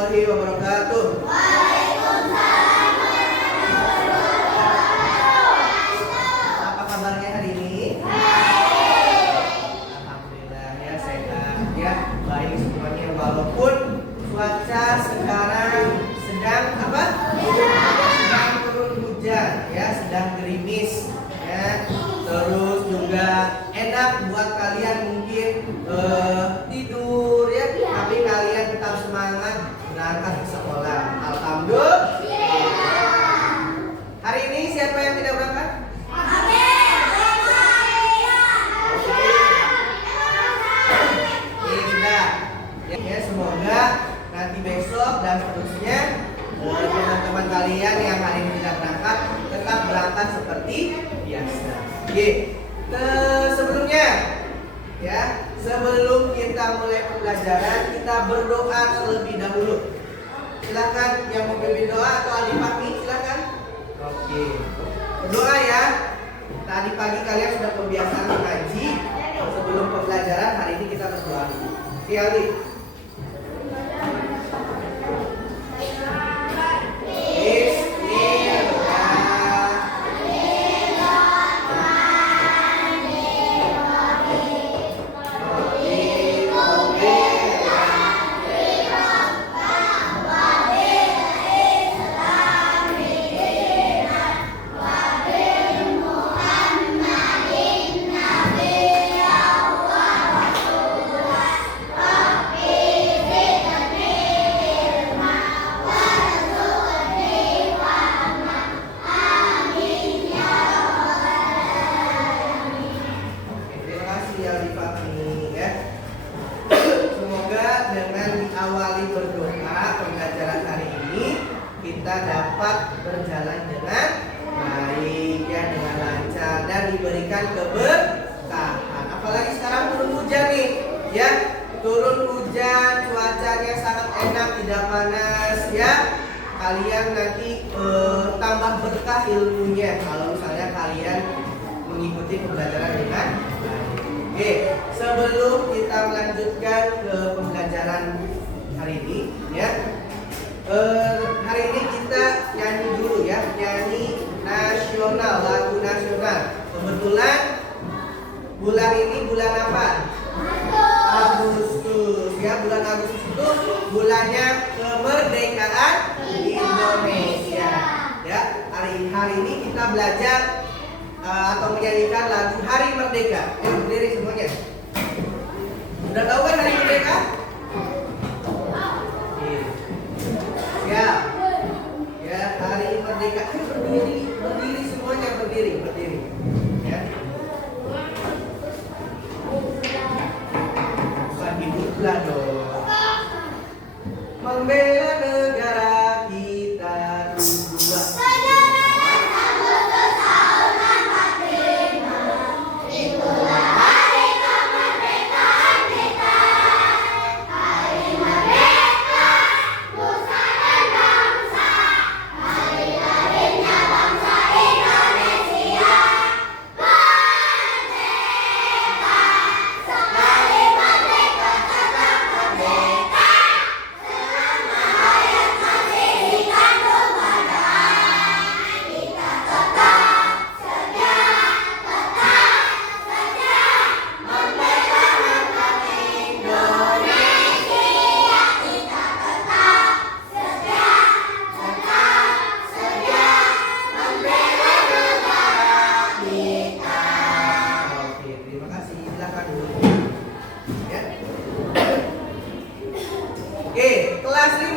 warahmatullahi wabarakatuh. Waalaikumsalam warahmatullahi wabarakatuh. Apa kabarnya hari ini? Baik. Alhamdulillah ya, sehat ya, baik semuanya, walaupun cuaca sekarang sedang apa? Sedang turun hujan ya, sedang gerimis ya. Terus juga enak buat kalian mungkin tidur ya, tapi kalian tetap semangat berangkat ke sekolah. Alhamdulillah. Hari ini siapa yang tidak berangkat? Ya, semoga nanti besok dan seterusnya teman-teman kalian yang hari ini tidak berangkat tetap berangkat seperti biasa. Oke, sebelumnya ya, sebelum kita mulai pembelajaran kita berdoa terlebih dahulu. Silakan yang mau pimpin doa atau adik pagi silakan. Oke, berdoa ya. Tadi pagi kalian sudah kebiasaan mengaji. Sebelum pembelajaran hari ini kita berdoa. Oke, Ali. Kita dapat berjalan dengan baik ya, dengan lancar dan diberikan keberkahan. Apalagi sekarang turun hujan nih ya, turun hujan, cuacanya sangat enak, tidak panas ya. Kalian nanti tambah berkah ilmunya kalau misalnya kalian mengikuti pembelajaran dengan baik. Oke, sebelum kita melanjutkan ke pembelajaran hari ini ya, hari ini kita nyanyi dulu ya, nyanyi nasional, lagu nasional. Kebetulan bulan ini bulan apa? Agustus ya, bulan Agustus itu bulannya kemerdekaan Indonesia ya. Hari ini kita belajar atau menyanyikan lagu Hari Merdeka. Ya, berdiri semuanya. Udah tahu kan Hari Merdeka? Ya, ya, Hari Merdeka. Ayo berdiri semuanya, berdiri. Ya. Bukan hiduplah dong. Membela negara kita dua. Oke, kelas 5.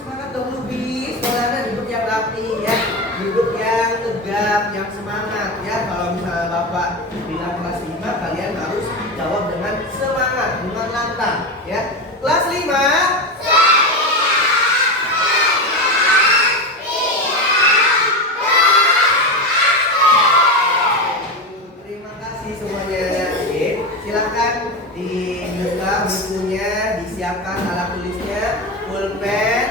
Semangat dong Lubis. Sekolahnya duduk yang rapi ya, duduk yang tegap, yang semangat ya. Kalau misalnya Bapak bilang kelas 5, kalian harus jawab dengan semangat, dengan lantang ya. Kelas 5. Silakan dibuka bukunya, disiapkan alat tulisnya, pulpen,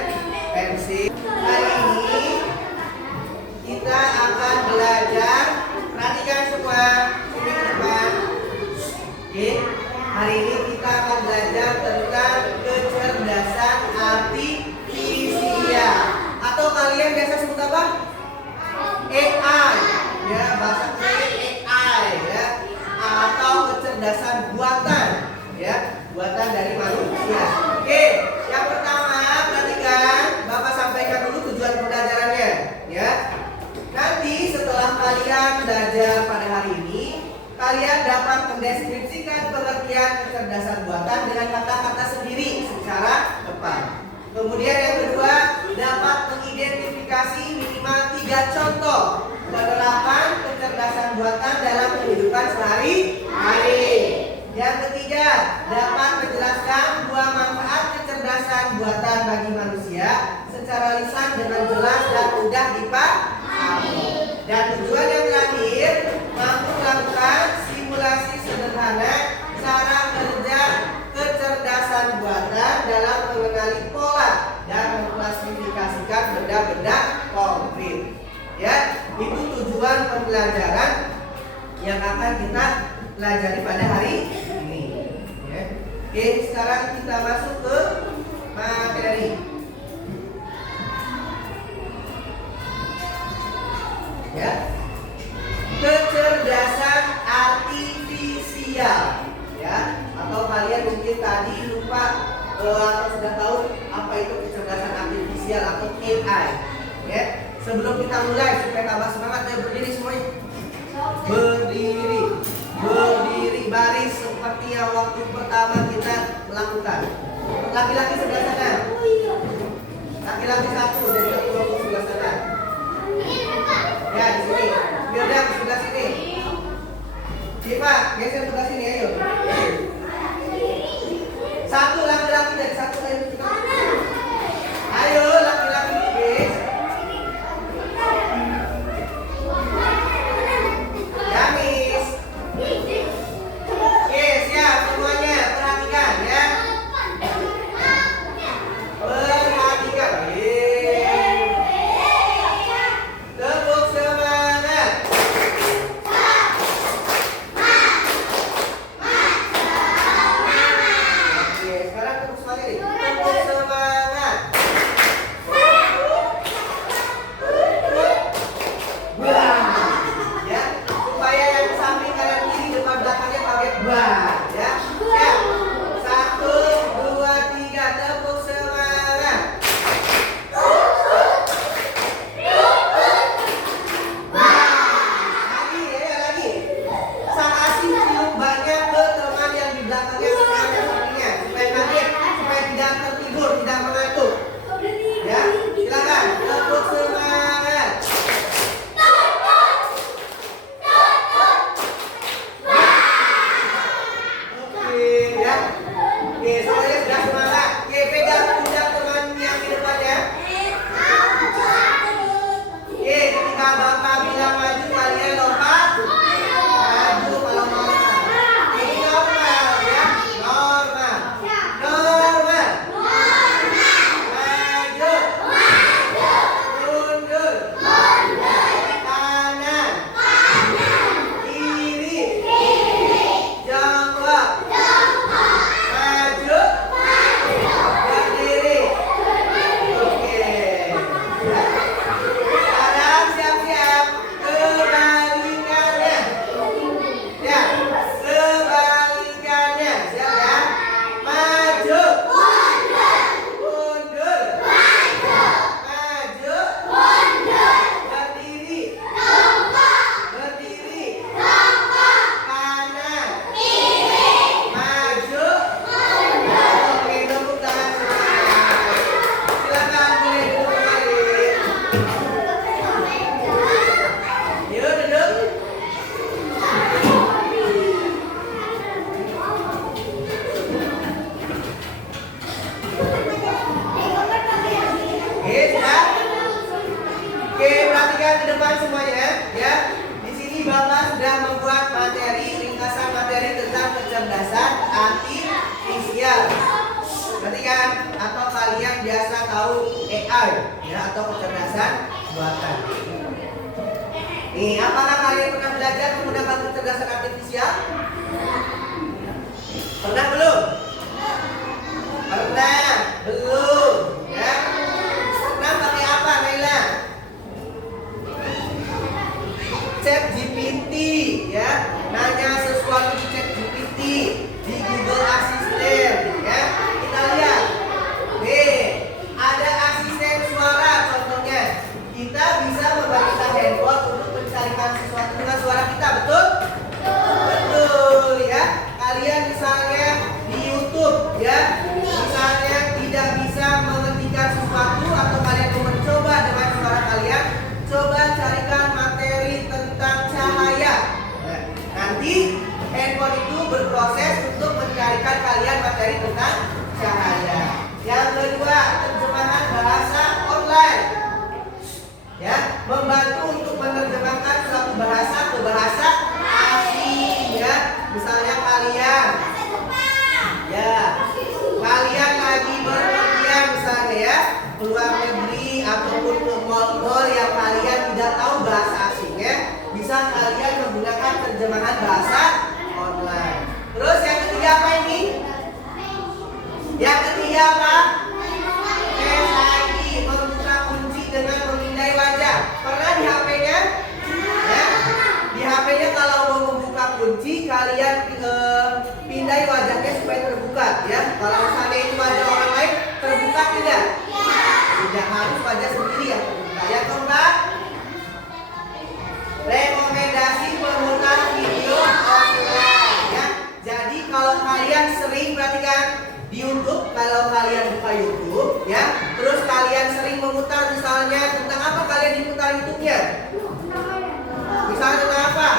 pensil. Hari ini kita akan belajar belajar pada hari ini, kalian dapat mendeskripsikan pengertian kecerdasan buatan dengan kata-kata sendiri secara tepat. Kemudian yang kedua, dapat mengidentifikasi minimal 3 contoh penerapan kecerdasan buatan dalam kehidupan sehari-hari. Yang ketiga, dapat menjelaskan 2 manfaat kecerdasan buatan bagi manusia secara lisan dengan jelas dan mudah dipahami. Dan tujuan yang terakhir, mampu melakukan simulasi sederhana cara kerja kecerdasan buatan dalam mengenali pola dan mengklasifikasikan benda-benda konkret. Ya, itu tujuan pembelajaran yang akan kita pelajari pada hari ini. Ya. Oke, sekarang kita masuk ke materi. Ya, kecerdasan artifisial. Ya, atau kalian mungkin tadi lupa atau sudah tahu apa itu kecerdasan artifisial atau AI. Ya, sebelum kita mulai supaya tambah semangat, ya berdiri semuanya. Berdiri, berdiri baris seperti yang waktu pertama kita melakukan. Laki-laki sebelah sana. Laki-laki 1 jadi kelompok sebelah sana. Ya di sini. Biar sebelah sini. Siva, geser sebelah sini ayo. 1 laki-laki dari 1 ayo. Ayo laki-laki guys. Gamis. Oke, siap semuanya. Perhatikan ya. Perhatikan. Tepuk semangat. Oke, sekarang tepuk semangat nih. Tepuk semangat. Ya, supaya yang samping kanan kiri depan belakangnya pakai bah, ya. Ya. 1, 2, 3, tepuk semangat. Lagi, ya lagi. Kasih cium banyak ke teman yang di belakangnya, teman yang sampingnya, supaya kaget, supaya tidak tertidur, tidak mengantuk. Ya, silakan tepuk semangat. Oke, ya. Oke, semuanya sudah semangat. Oke, pegang pundak teman yang di depannya. Oke, ketika Bapak bilang maju, kalian lompat. Maju kalau mau. Ini normal ya, normal. Normal. Maju. Mundur. Kanan. Kiri. Jongkok. Maju. Berdiri. Oke. Sekarang siap-siap kebalikannya. Ya, kebalikannya. Siap ya? Maju. Mundur. Maju. Berdiri. Berdiri. Kanan. Maju. Oke, tepuk tangan semuanya. Silakan boleh duduk kembali. Yuk duduk. Oke, sudah. Oke, perhatikan di depan semuanya ya. Di sini Bapak sudah membuat materi, ringkasan materi tentang kecerdasan artifisial. Perhatikan, atau kalian biasa tahu AI ya, atau kecerdasan buatan. Nih, apakah kalian pernah belajar menggunakan kecerdasan artifisial? Pernah belum? Pernah, belum ya. Pernah pakai apa, Naila? ChatGPT ya. Nanya sesuatu di ChatGPT, di Google Assistant ya. Kita lihat. Nih, ada asisten suara contohnya. Kita bisa memberikan handphone untuk mencarikan sesuatu dengan suara kalian buka YouTube ya, terus kalian sering memutar misalnya tentang apa kalian diputar YouTube-nya? Misalnya tentang apa?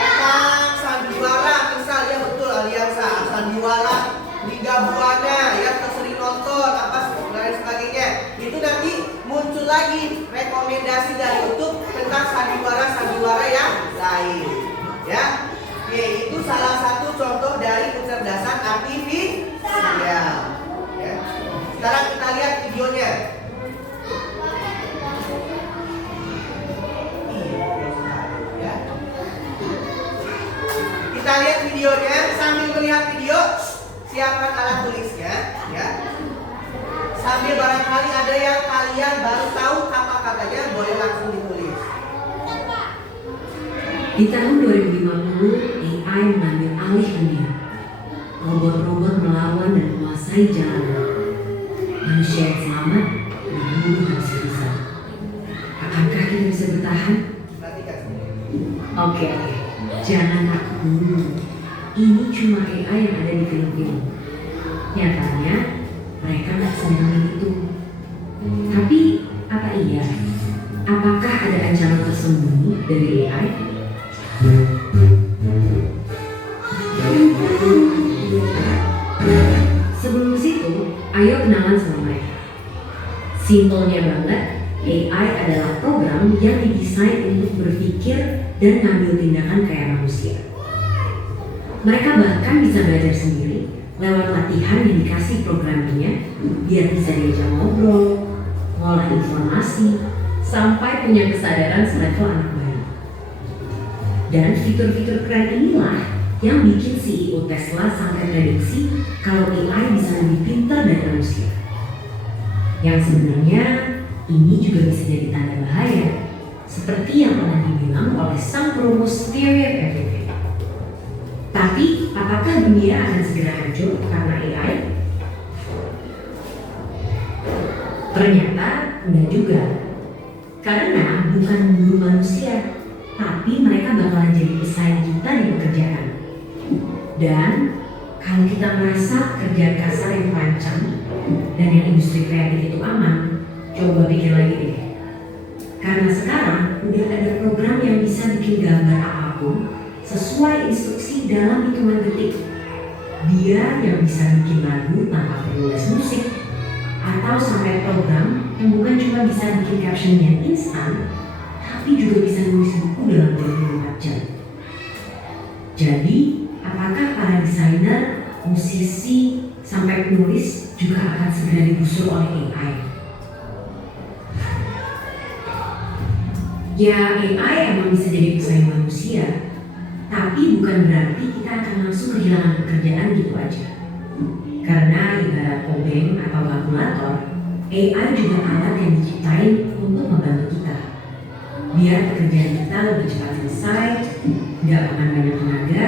Tentang sandiwara, misal ya betul Aliansa, sandiwara, Liga Buana ya, kita sering nonton apa dan sebagainya. Itu nanti muncul lagi rekomendasi dari YouTube tentang sandiwara yang lain. Ya. Oke, itu salah satu contoh dari kecerdasan artifisial. Ya. Sekarang kita lihat videonya. Ya. Kita lihat videonya, sambil melihat video, siapkan alat tulisnya, ya. Sambil barangkali ada yang kalian baru tahu apa katanya, boleh langsung ditulis. Di tahun 2050, AI mengambil alih dunia. Robot-robot melawan dan menguasai jalanan. Manusia yang selamat berburu harus bisa. Akankah kita bisa bertahan? Perhatikan. Oke. Jangan takut dulu. Ini cuma AI yang ada di film-film. Nyatanya, mereka nggak senang itu. Tapi, apa iya? Apakah ada ancaman tersembunyi dari AI? Sebelum situ, ayo kenalan sama mereka. Simpelnya banget, AI adalah program yang didesain untuk berpikir dan ngambil tindakan kayak manusia. Mereka bahkan bisa belajar sendiri lewat latihan yang dikasih programnya, biar bisa diajak ngobrol, ngolah informasi, sampai punya kesadaran selevel anak bayi. Dan fitur-fitur keren inilah yang bikin CEO Tesla sampai prediksi kalau AI bisa lebih pintar dari manusia. Yang sebenarnya ini juga bisa jadi tanda bahaya, seperti yang pernah dibilang oleh sang perumus Theory of Everything. Tapi apakah dunia akan segera hancur karena AI? Ternyata enggak juga. Karena bukan memburu manusia, tapi mereka bakalan jadi pesaing kita di pekerjaan. Dan kalau kita merasa kerjaan kasar yang terancam dan yang industri kreatif itu aman, coba pikir lagi deh. Karena sekarang udah ada program yang bisa bikin gambar apapun sesuai instruksi dalam hitungan detik. Dia yang bisa bikin lagu tanpa perlu les musik, atau sampai program yang bukan cuma bisa bikin caption yang instan, tapi juga bisa nulis buku dalam 24 jam. Jadi, apakah para desainer, musisi, sampai penulis juga akan segera digusur oleh AI? Ya, AI emang bisa jadi pesaing manusia, tapi bukan berarti kita akan langsung kehilangan pekerjaan gitu aja. Karena ibarat obeng atau kalkulator, AI juga alat yang diciptain untuk membantu kita. Biar pekerjaan kita lebih cepat selesai, tidak makan banyak tenaga,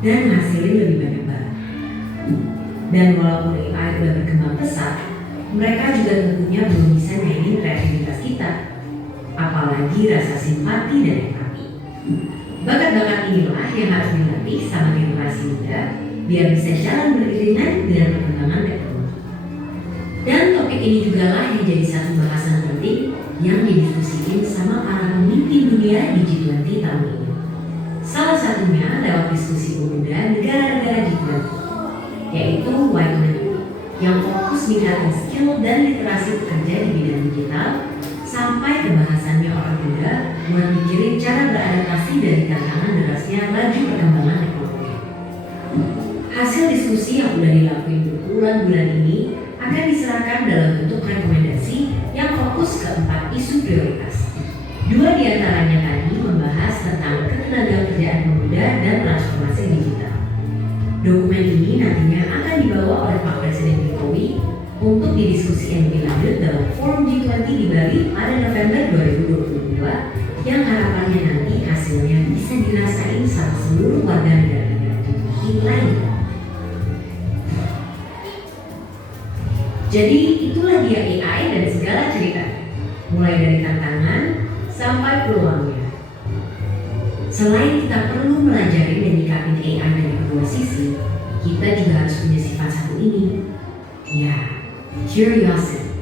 dan hasilnya lebih banyak barang. Dan walaupun AI sudah berkembang pesat, mereka juga tentunya belum bisa nyaingin kreativitas kita, apalagi rasa simpati dan empati. Bakat-bakat inilah yang harus dilatih sama generasi muda biar bisa jalan beriringan dengan perkembangan teknologi. Dan topik ini juga lah yang jadi satu bahasan penting yang didiskusikan sama para pemimpin dunia di G20 tahun ini. Salah satunya lewat diskusi pemuda negara-negara G20, yaitu Y20, yang fokus meningkatkan skill dan literasi pekerja di bidang digital, sampai pembahasannya orang muda buat mikirin cara beradaptasi dari tantangan derasnya laju perkembangan teknologi. Hasil diskusi yang sudah dilakuin berbulan-bulan ini akan diserahkan dalam bentuk rekomendasi yang fokus ke 4 isu prioritas. 2 diantaranya tadi membahas tentang ketenagakerjaan pemuda dan transformasi digital. Dokumen ini nantinya akan dibawa oleh Pak Presiden Jokowi untuk didiskusikan lebih lanjut dalam Forum G20 di Bali pada November 2022 yang harapannya nanti hasilnya bisa dirasain sama seluruh warga negara-negara G20 lainnya. Jadi itulah dia AI dan segala cerita, mulai dari tantangan sampai peluangnya. Selain kita perlu melajari dan nyikapin AI dari kedua sisi, kita juga harus punya sifat satu ini. Ya, curiosity.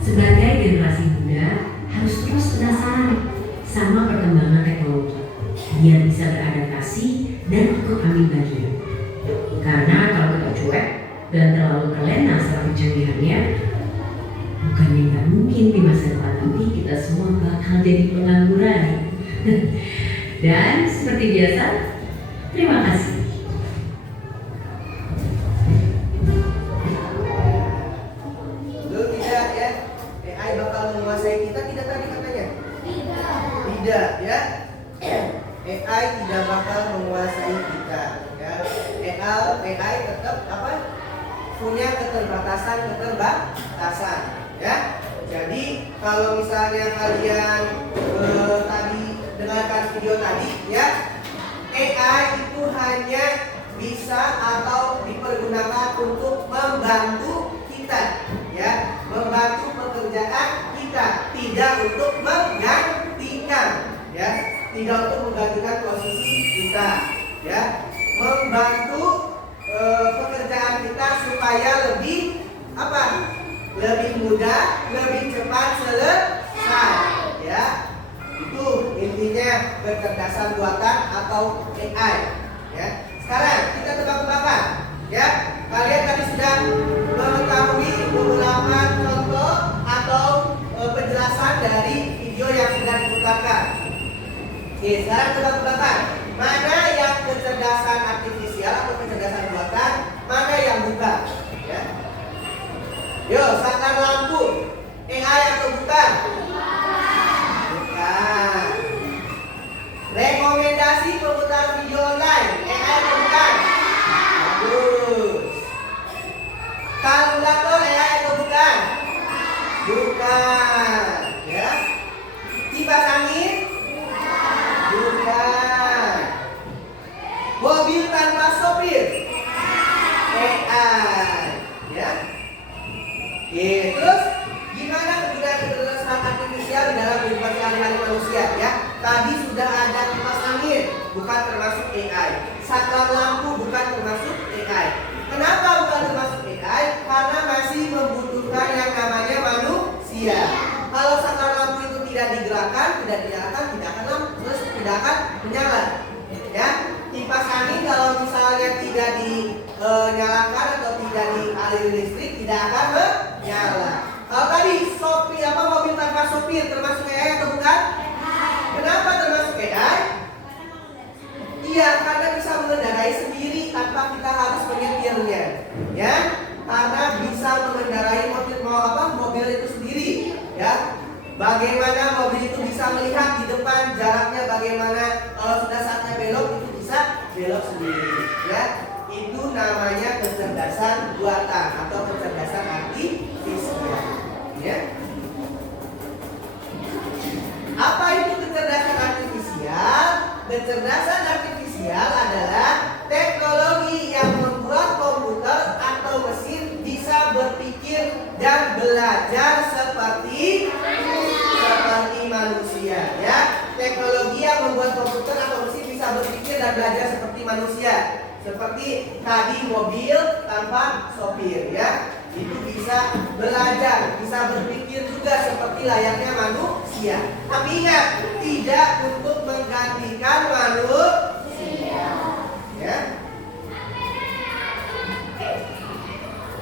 Sebagai generasi muda, harus terus penasaran sama perkembangan teknologi, biar bisa beradaptasi dan ikut ambil bagian. Karena kalau kita cuek dan terlalu terlena sama kecanggihannya, bukannya nggak mungkin di masa depan nanti kita semua bakal jadi pengangguran. Dan seperti biasa, terima kasih. Betul tidak ya? AI bakal menguasai kita tidak tadi katanya? Tidak ya. AI tidak bakal menguasai kita ya. AI tetap apa? Punya keterbatasan ya. Jadi kalau misalnya kalian tadi dengarkan video tadi ya, AI itu hanya bisa atau dipergunakan untuk membantu kita ya, membantu pekerjaan kita, tidak untuk menggantikan ya, tidak untuk menggantikan posisi kita ya, membantu pekerjaan kita supaya lebih apa? Lebih mudah, lebih cepat selesai ya. Itu intinya kecerdasan buatan atau AI ya. Sekarang kita tebak-tebakan ya. Kalian tadi sudah mengetahui beberapa contoh atau penjelasan dari video yang sudah diputarkan. Oke, sekarang tebak-tebakan. Mana yang kecerdasan artifisial atau kecerdasan buatan, mana yang bukan ya. Yo, saklar lampu AI atau bukan? Bukan. Rekomendasi pemutar video online AI atau bukan? Bagus. Kalkulator AI atau bukan? Bukan. Ya. Kipas angin? Bukan. Mobil tanpa sopir? AI. Ya. Oke, terus gimana kegunaan kecerdasan artifisial di dalam kehidupan sehari-hari manusia ya? Tadi sudah ada kipas angin, bukan termasuk AI. Saklar lampu bukan termasuk AI. Kenapa bukan termasuk AI? Karena masih membutuhkan yang namanya manusia. Kalau saklar lampu itu tidak digerakkan, tidak akan menyala. Ya, kipas angin kalau misalnya tidak dinyalakan atau tidak dialiri listrik, tidak akan menyala. Kalau tadi mobil tanpa sopir termasuk AI atau bukan? Kenapa termasuk AI? Iya, karena bisa mengendarai sendiri tanpa kita harus menyetirnya, ya. Karena bisa mengendarai mobil itu sendiri, ya. Bagaimana mobil itu bisa melihat di depan, jaraknya bagaimana, kalau sudah saatnya belok itu bisa belok sendiri, ya. Itu namanya kecerdasan buatan atau kecerdasan artifisial, ya. Apa itu kecerdasan artifisial? Kecerdasan artifisial adalah teknologi yang membuat komputer atau mesin bisa berpikir dan belajar seperti manusia, ya. Teknologi yang membuat komputer atau mesin bisa berpikir dan belajar seperti manusia. Seperti tadi mobil tanpa sopir, ya. Itu bisa belajar, bisa berpikir juga seperti layaknya manusia. Tapi ingat, tidak untuk menggantikan manusia. Ya.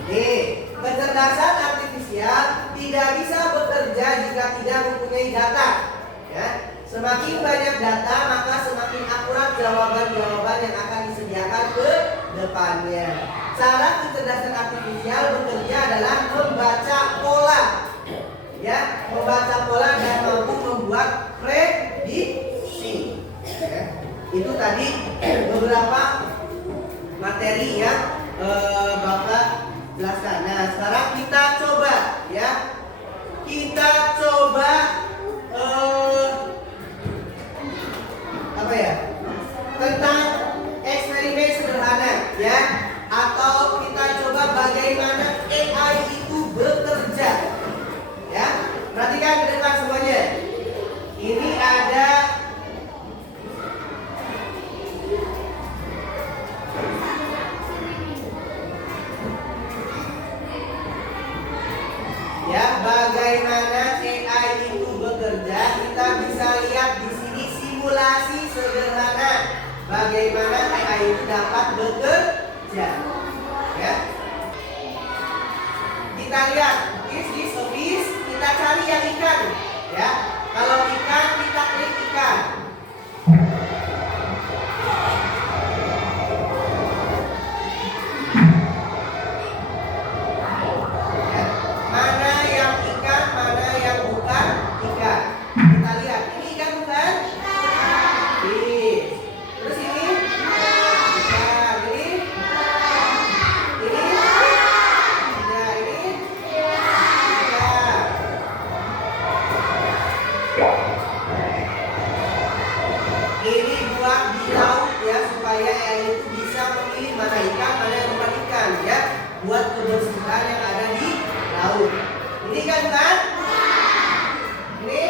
Nih, kecerdasan artifisial tidak bisa bekerja jika tidak mempunyai data. Ya. Semakin banyak data, maka semakin akurat jawaban-jawaban yang akan disediakan ke depannya. Cara kecerdasan artifisial bekerja adalah membaca pola, ya, membaca pola dan mampu membuat prediksi. Ya. Itu tadi beberapa materi yang Bapak jelaskan. Nah, sekarang kita coba, ya, kita coba tentang eksperimen sederhana, ya. Atau kita coba bagaimana AI itu bekerja, ya. Perhatikan ke depan semuanya. Ini ada bagaimana AI itu dapat bekerja. Ya. Kita lihat this office, kita cari yang ikan. Ya. Kalau ikan, kita klik ikan. Mana yang ikan, mana yang bukan ikan. Kita lihat, ini ikan bukan? Yes. Terus ini? Ikan. Ini? Ini? Tidak, ini? Ikan. Ini buat di laut ya, supaya AI itu bisa memilih mana ikan, mana yang bukan ikan ya, buat kebersihan yang ada di laut. Ini kan bukan? Ini?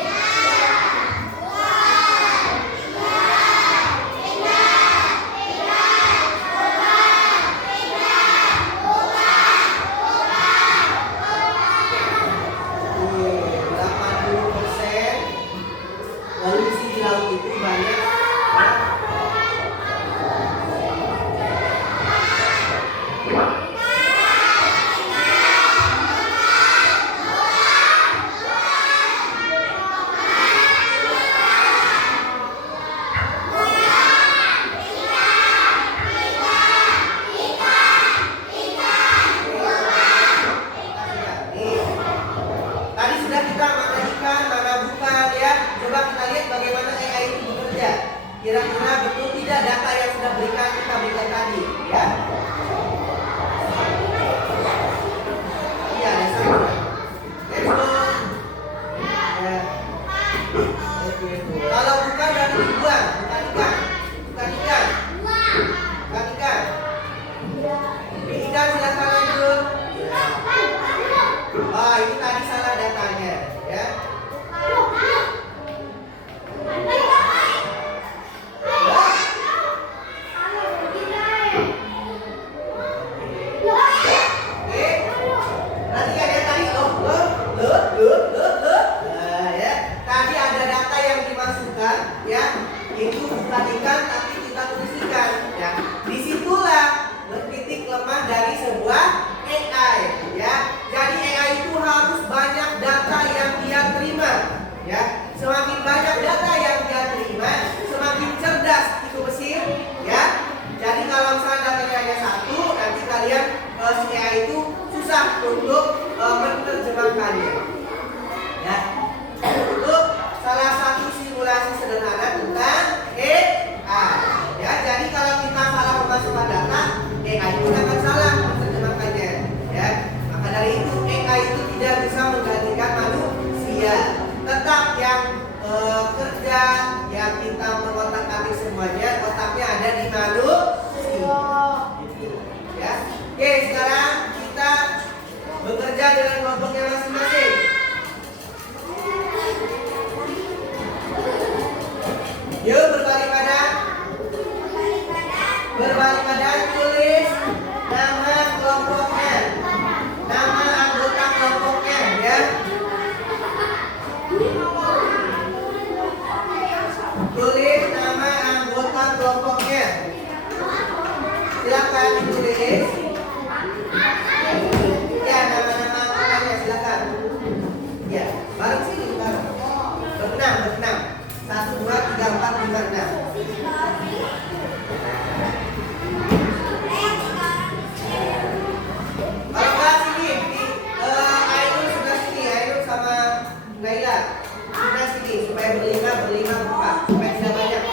Tuh, 80% polusi di laut itu banyak. Tadi sudah kita mana ikan, mana bukan ya. Coba kita lihat bagaimana AI itu bekerja. Kira-kira betul tidak data yang sudah kita berikan tadi ya. Iya, ada sama. Let's go. Ya. Oke, tuh. Kalau bukan berarti dibuang, bukan ikan. Bukan ikan. Bukan ikan. Ini ikan silakan lanjut. Oh, ini tadi salah datanya, ya. Oke. Perhatikan ya tadi Nah, ya. Tadi ada data yang dimasukkan, ya. Itu bukan ikan tapi kita tulis ikan, ya. Disitulah titik lemah dari sebuah AI, ya. Jadi AI itu harus banyak data yang dia terima, ya. Semakin banyak data yang dia terima, semakin cerdas itu mesin, ya. Jadi kalau misalnya datanya hanya satu, nanti kalian si AI itu susah untuk menerjemahkannya, ya. Untuk salah satu simulasi sederhana tentang AI, ya. Jadi kalau kita salah memasukkan data, AI itu akan salah menerjemahkannya, ya. Maka dari itu AI itu tidak bisa menggantikan manusia. Tetap yang kerja, yang kita mengotak-atik semuanya, otaknya ada di manusia. Gitu, ya. Oke, sekarang kita bekerja dengan kelompoknya masing-masing. Yuk berbalik badan. Berbalik badan, tulis nama kelompoknya, nama anggota kelompoknya, ya. Tulis nama anggota kelompoknya. Silakan ditulis. Ya, nama-nama anggotanya silakan. Ya, bareng sini bareng. Berenam. 1, 2, 3, 4, 5, 6. Kalau nggak sini, Ainul sebelah sini, Ainul sama Naila sebelah sini supaya berlima berempat, supaya tidak banyak.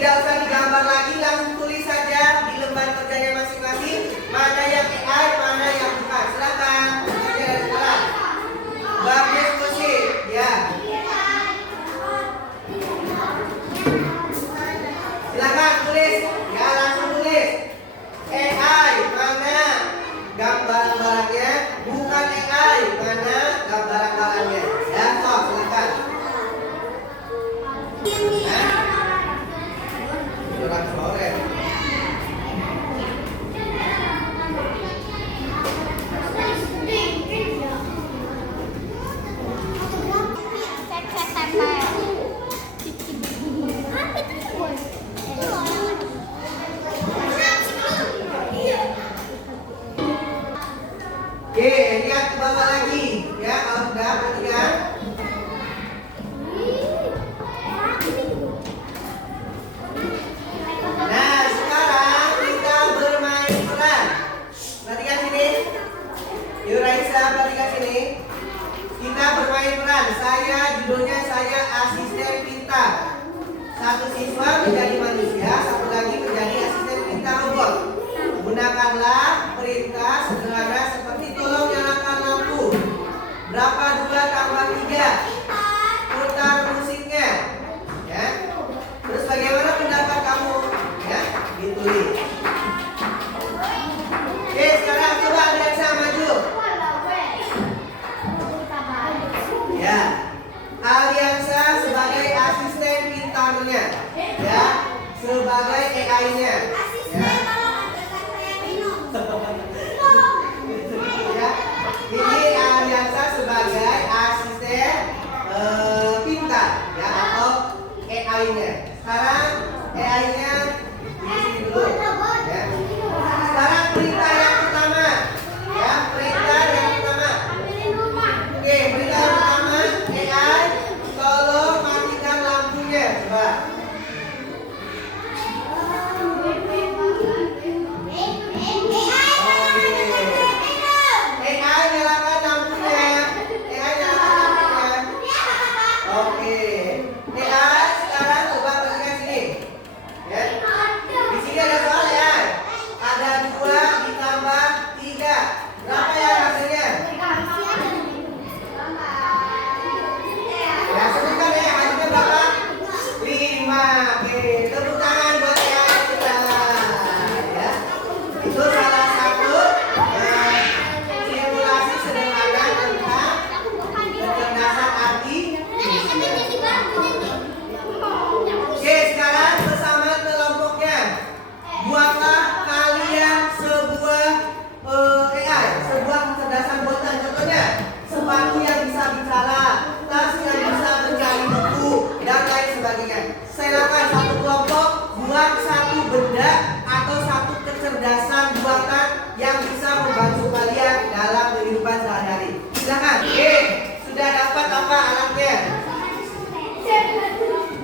Tidak usah digambar lagi, langsung tulis saja di lembar kerjanya masing-masing mana yang AI, mana yang bukan. Silakan. Bagus musik, ya. Silakan tulis, ya langsung tulis. AI mana gambar-gambarnya, bukan AI mana gambar-gambarnya. Ya, sok silakan. Surat sore. Oke, lihat ke bawah lagi. Ya, kalau sudah perhatikan. Nah, sekarang kita bermain peran. Perhatikan sini. Yuk Raisa, perhatikan sini. Kita bermain peran. Judulnya saya asisten pintar. Satu siswa menjadi manusia, satu lagi menjadi asisten pintar robot. Gunakanlah perintah sederhana seperti tolong nyalakan lampu. Berapa 2 tambah 3? Putar musiknya. Ya. Terus bagaimana pendapat kamu? Ya, ditulis. Oke, sekarang coba Aliansa maju. Ya. Aliansa sebagai asisten pintarnya. Ya, sebagai AI-nya. Ya. Ya. Ini Aliansa sebagai asisten pintar ya atau AI-nya. Sekarang AI-nya di sini dulu ya. Sekarang perintah yang pertama. Ya, perintah yang pertama. Oke, perintah yang pertama AI, tolong matikan lampunya. Coba.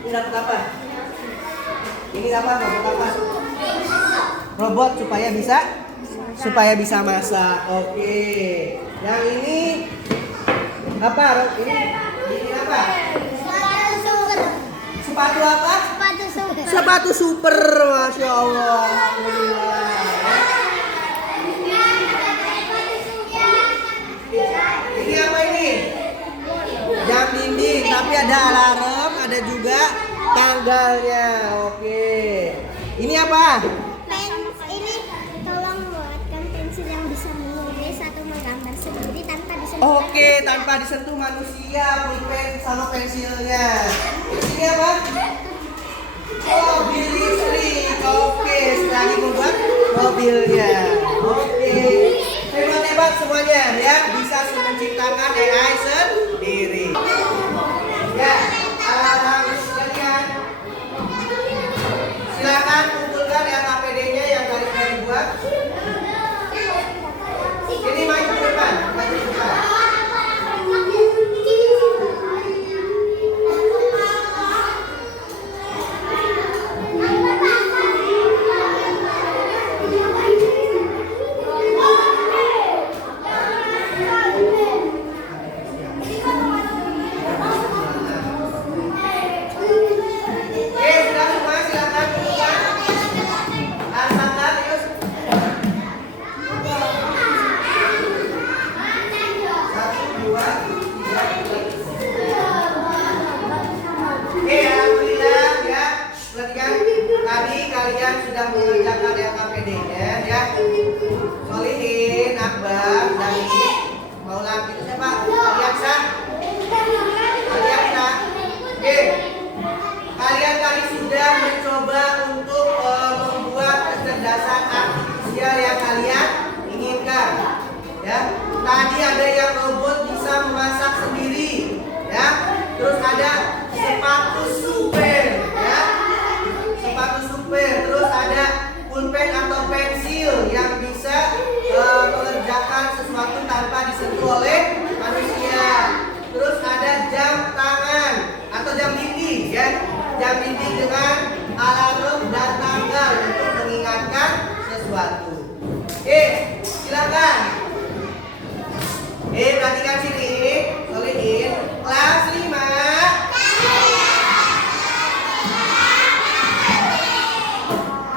Dapat apa? Ini apa? Robot supaya bisa masak. Oke. Yang ini apa? Ini apa? Sepatu apa? Sepatu super. Masya Allah. Alhamdulillah. Ini apa ini? Jam dinding, tapi ada alarm, ada juga tanggalnya. Oke. Ini apa? Ini tolong buatkan pensil yang bisa menulis atau menggambar sendiri tanpa disentuh. Oke, tanpa disentuh manusia, pulpen sama pensilnya. Ini apa? Mobil listrik. Oke, setelah membuat mobilnya. Oke. Hebat-hebat semuanya ya, bisa menciptakan AI sendiri. Ya, anak-anak sekalian, silakan kumpulkan yang APD-nya yang tadi sudah dibuat. Ini maju ke depan, maju ke depan. tadi kalian sudah mengerjakan LKPD-nya ya. Solihin, Akbar, Dani, Maulana, itu siapa? Aliansa? Aliansa? Oke. Kalian tadi sudah mencoba untuk membuat kecerdasan artifisial yang kalian inginkan. Ya. Tadi ada yang robot bisa memasak sendiri, ya. Terus ada sepatu super, ya. Sepatu super. Terus ada pulpen atau pensil yang bisa mengerjakan sesuatu tanpa disentuh oleh manusia. Terus ada jam tangan atau jam dinding, ya. Jam dinding dengan alarm dan tanggal untuk mengingatkan sesuatu. Oke, silakan. Perhatikan sini, solihin. Kelas 5.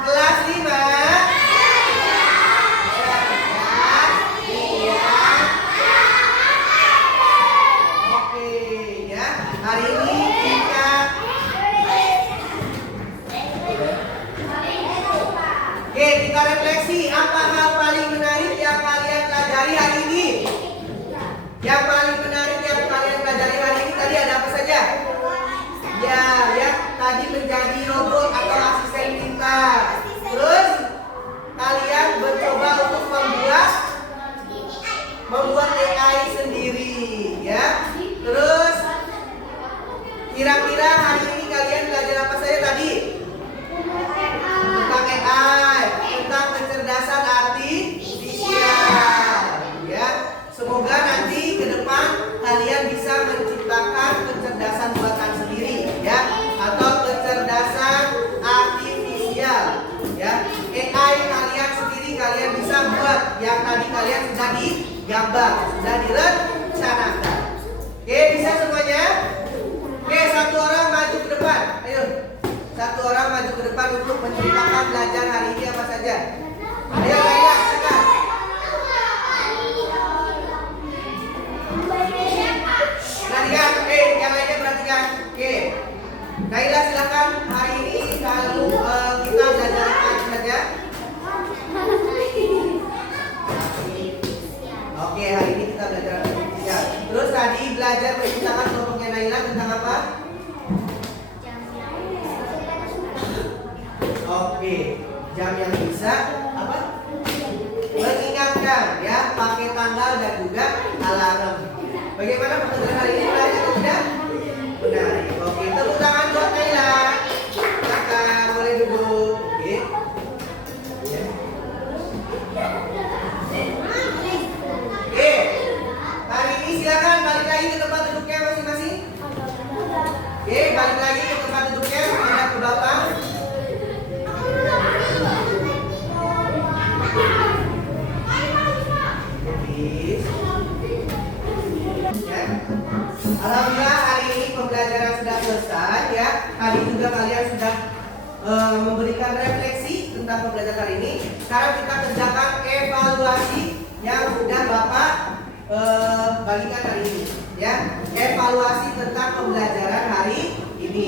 Kelas 5. Oke, ya. Hari ini kita refleksi. Apa hal paling menarik yang kalian pelajari hari ini? Yang paling menarik yang kalian pelajari hari ini tadi ada apa saja? Ya, tadi menjadi robot atau asisten pintar. Terus kalian mencoba untuk membuat AI sendiri, ya. Terus kira-kira hari ini kalian belajar apa saja tadi? Tentang AI, tentang kecerdasan artifisial, ya. Semoga nanti ke depan kalian bisa menciptakan kecerdasan buatan sendiri, ya, atau kecerdasan artifisial, ya. AI kalian sendiri kalian bisa buat, yang tadi kalian sudah digambar, sudah direncanakan. Oke, bisa semuanya? Oke, satu orang maju ke depan. Ayo, satu orang maju ke depan untuk menceritakan belajar hari ini apa saja. Ayo, Laila, silakan. Perhatikan, yang lainnya perhatikan. Oke, Naila silakan. Hari ini kalau kita belajar apa saja? Oke, hari ini kita belajar artifisial. Terus tadi belajar menciptakan kelompoknya Naila tentang apa? Oke, jam yang bisa apa? Mengingatkan, ya, pakai tanggal dan juga alarm. Bagaimana pembelajaran hari ini? Menarik atau tidak? Menarik. Oke, tepuk tangan buat Naila. Silakan, boleh duduk. Oke. Ya. Oke. Hari ini silakan balik lagi ke tempat duduknya masing-masing. Oke, balik lagi ke tempat duduknya, menghadap ke belakang. Alhamdulillah hari ini pembelajaran sudah selesai, ya. Tadi juga kalian sudah memberikan refleksi tentang pembelajaran hari ini. Sekarang kita kerjakan evaluasi yang sudah Bapak bagikan hari ini, ya. Evaluasi tentang pembelajaran hari ini.